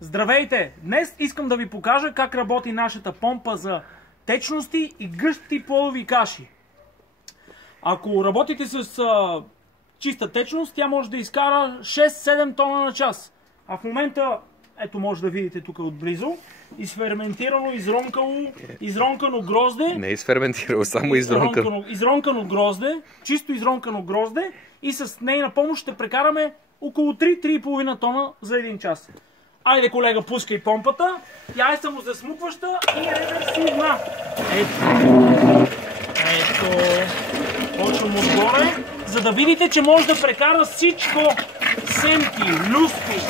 Здравейте! Днес искам да ви покажа как работи нашата помпа за течности и гъсти плодови каши. Ако работите с чиста течност, тя може да изкара 6-7 тона на час. А в момента, ето може да видите тук отблизо, изферментирано, изронкано грозде. Не е изферментирало, само изронкано. Изронкано грозде, чисто изронкано грозде и с нейна помощ ще прекараме около 3-3,5 тона за един час. Айде, колега, пускай помпата. Тя е самозасмукваща и реверсивна. Ето. Почвам отгоре, за да видите, че може да прекара всичко. Семки, люспи,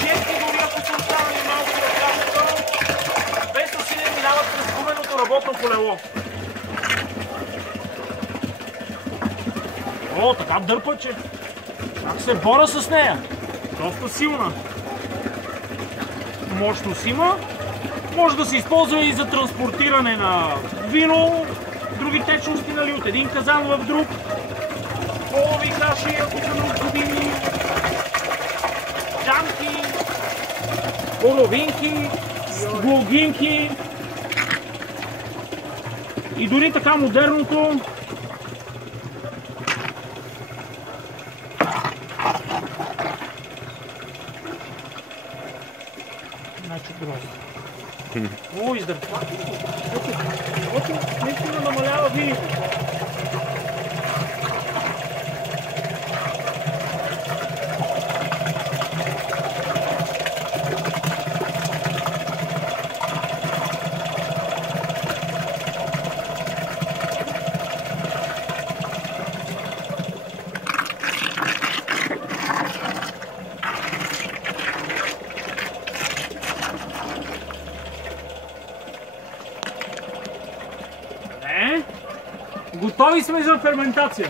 четки дори ако са останали малко в кашата, без усилие минават през гуменото работно колело. О, така дърпа, че как се боря с нея. Доста силна. Мощност има. Може да се използва и за транспортиране на вино, други течности, нали, от един казан в друг. Плодови каши, ако са необходими. Джанки, половинки, булгинки. И дори така модерното О, издърпателно. Защото наистина намалява виното. Готови сме за ферментация.